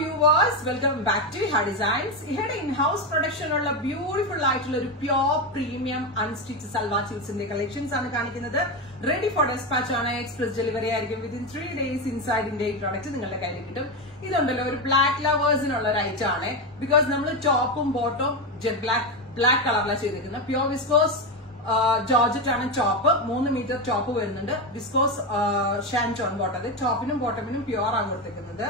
viewers, welcome back to Iha Designs. Here in-house production ulla beautiful aayittulla oru pure premium unstitched salwar suits inde collections aanu kanikkunnathu. Ready for dispatch aanu, express delivery aayirikkum within 3 days inside India product ningalude kayil kittum. Idundallo oru black lovers inulla oru item aanu because nammal top um bottom jet black color la cheyidikkunna pure viscose Georgette ആണ് top 3 metre top വരുന്നുണ്ട് viscous ഷാൻറ്റോൺ bottom ടോപ്പിനും ബോട്ടമിനും pure ആണ് കൊടുത്തിരിക്കുന്നത്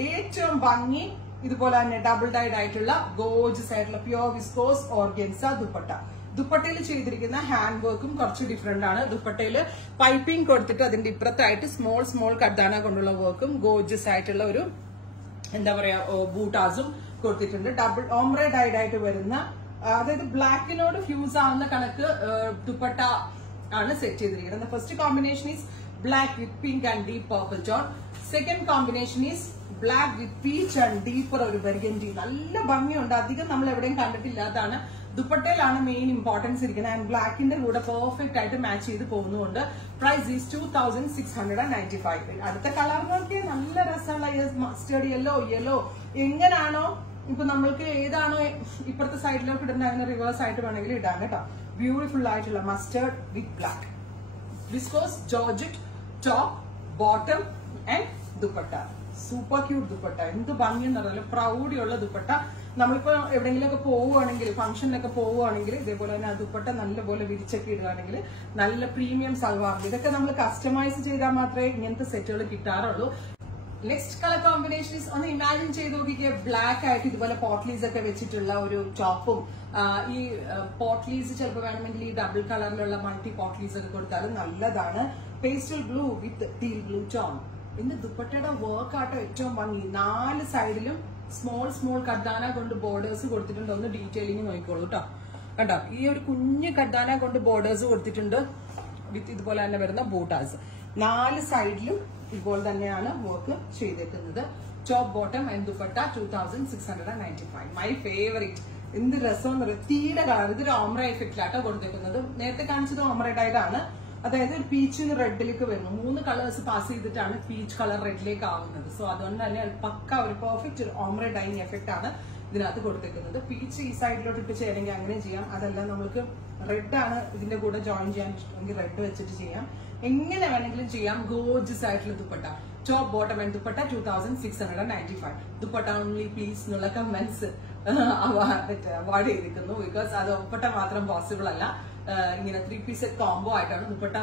ഏറ്റവും ഭംഗി ഇതുപോലെ തന്നെ double died ആയിട്ടുള്ള gorgeous ആയിട്ടുള്ള പ്യുവർ വിസ്കോസ് ഓർഗൻസ ദുപ്പട്ടയിൽ ചെയ്തിരിക്കുന്ന ഹാൻഡ് വർക്കും കുറച്ച് ഡിഫറെന്റ് ആണ് ദുപ്പട്ടയിൽ പൈപ്പിംഗ് കൊടുത്തിട്ട് അതിന്റെ ഇപ്പുറത്തായിട്ട് സ്മോൾ കർദാന കൊണ്ടുള്ള വർക്കും ഗോർജിയസ് ആയിട്ടുള്ള ഒരു എന്താ പറയാ ബൂട്ടാസും കൊടുത്തിട്ടുണ്ട് ഡബിൾ ഓംബ്രെ ഡൈഡ് ആയിട്ട് വരുന്ന അതായത് ബ്ലാക്കിനോട് ഫ്യൂസ് ആവുന്ന കണക്ക് ദുപ്പട്ട ആണ് സെറ്റ് ചെയ്തിരിക്കുന്നത് first combination is black with pink and deep purple tone second combination is black with peach and deeper ഒരു ബർഗൻഡി നല്ല ഭംഗിയുണ്ട് അധികം നമ്മൾ എവിടെയും കണ്ടിട്ടില്ലാത്തതാണ് ദുപ്പട്ടയിലാണ് മെയിൻ ഇമ്പോർട്ടൻസ് ഇരിക്കുന്നത് ആൻഡ് ബ്ലാക്കിന്റെ കൂടെ പെർഫെക്റ്റ് ആയിട്ട് മാച്ച് ചെയ്ത് പോകുന്നുണ്ട് പ്രൈസ് ഈസ് 2695 അടുത്ത കളർ നോക്കി നല്ല രസമുള്ള മസ്റ്റേർഡ് യെല്ലോ എങ്ങനാണോ ഇപ്പൊ നമ്മൾക്ക് ഏതാണോ ഇപ്പുറത്തെ സൈഡിലോട്ട് ഇടുന്ന അതിന് റിവേഴ്സ് ആയിട്ട് വേണമെങ്കിൽ ഇടാം കേട്ടോ ബ്യൂട്ടിഫുൾ ആയിട്ടുള്ള mustard with black viscous georgette top bottom and dupatta super cute dupatta എന്ത് ഭംഗിയെന്ന് പറഞ്ഞാൽ പ്രൗഢിയുള്ള ദുപ്പട്ട നമ്മളിപ്പോ എവിടെയെങ്കിലുമൊക്കെ പോവുകയാണെങ്കിൽ ഫംഗ്ഷനിലൊക്കെ പോവുകയാണെങ്കിൽ ഇതേപോലെ തന്നെ ആ ദുപ്പട്ട നല്ലപോലെ വിരിച്ചൊക്കെ ഇടുകയാണെങ്കിൽ നല്ല പ്രീമിയം സൽവാർ ഇതൊക്കെ നമ്മൾ കസ്റ്റമൈസ് ചെയ്താൽ മാത്രമേ ഇങ്ങനത്തെ സെറ്റുകൾ കിട്ടാറുള്ളൂ നെക്സ്റ്റ് കളർ കോമ്പിനേഷൻ ഒന്ന് ഇമാജിൻ ചെയ്ത് നോക്കിക്കേ ബ്ലാക്ക് ആയിട്ട് ഇതുപോലെ പോട്ട്ലീസ് ഒക്കെ വെച്ചിട്ടുള്ള ഒരു ടോപ്പും ഈ പോട്ട്ലീസ് ചിലപ്പോൾ വേണമെങ്കിൽ ഈ ഡബിൾ കളറിലുള്ള മൾട്ടി പോട്ട്ലീസ് ഒക്കെ കൊടുത്താലും നല്ലതാണ് പേസ്റ്റൽ ബ്ലൂ വിത്ത് ടീൽ ബ്ലൂ ടോൺ ഇന്ന് ദുപ്പട്ടയുടെ വർക്ക് ആട്ടോ ഏറ്റവും ഭംഗി 4 സൈഡിലും സ്മോൾ കർദാന കൊണ്ട് ബോർഡേഴ്സ് കൊടുത്തിട്ടുണ്ട് ഒന്ന് ഡീറ്റെയിലിംഗ് നോക്കിക്കോളൂ കേട്ടോ കണ്ടോ ഈ ഒരു കുഞ്ഞു കർദാന കൊണ്ട് ബോർഡേഴ്സ് കൊടുത്തിട്ടുണ്ട് വിത്ത് ഇതുപോലെ തന്നെ വരുന്ന ബൂട്ടാസ് 4 സൈഡിലും ഇതുപോലെ തന്നെയാണ് വർക്ക് ചെയ്തേക്കുന്നത് top bottom and dupatta 2695 my favourite എന്ത് രസം തീരെ കളർ ഇതൊരു ഓംറ എഫക്റ്റിലാട്ടോ കൊടുത്തേക്കുന്നത് നേരത്തെ കാണിച്ചത് ഓംറ ഡൈഡാണ് അതായത് ഒരു പീച്ചിന് റെഡിലേക്ക് വരുന്നു 3 കളേഴ്സ് പാസ് ചെയ്തിട്ടാണ് പീച്ച് കളർ റെഡിലേക്ക് ആവുന്നത് സോ അതുകൊണ്ട് തന്നെ പക്ക ഒരു പെർഫെക്റ്റ് ഓംറ ഡൈങ് എഫക്റ്റ് ആണ് ഇതിനകത്ത് കൊടുത്തേക്കുന്നത് പീച്ച് ഈ സൈഡിലോട്ട് ഇട്ട് ചെയ്യണമെങ്കിൽ അങ്ങനെ ചെയ്യാം അതല്ല നമുക്ക് റെഡ് ആണ് ഇതിന്റെ കൂടെ ജോയിൻ ചെയ്യാൻ ഇഷ്ടമെങ്കിൽ റെഡ് വെച്ചിട്ട് ചെയ്യാം എങ്ങനെ വേണമെങ്കിലും ചെയ്യാം ഗോർജിയസ് ആയിട്ടുള്ള dupatta top bottom and dupatta 2695 dupatta only please എന്നുള്ള കമന്റ്സ് അവാർഡ് ചെയ്തിരിക്കുന്നു ബിക്കോസ് അത് ദുപ്പട്ട മാത്രം പോസിബിൾ അല്ല ഇങ്ങനെ 3 പീസ് സെറ്റ് കോംബോ ആയിട്ടാണ് ദുപ്പട്ട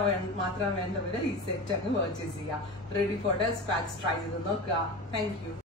മാത്രം വേണ്ടവര് ഈ സെറ്റ് അങ്ങ് പർച്ചേസ് ചെയ്യാം റെഡി ഫോർ ഡെസ്പാച്ച് ട്രൈ ചെയ്ത് നോക്കുക താങ്ക് യു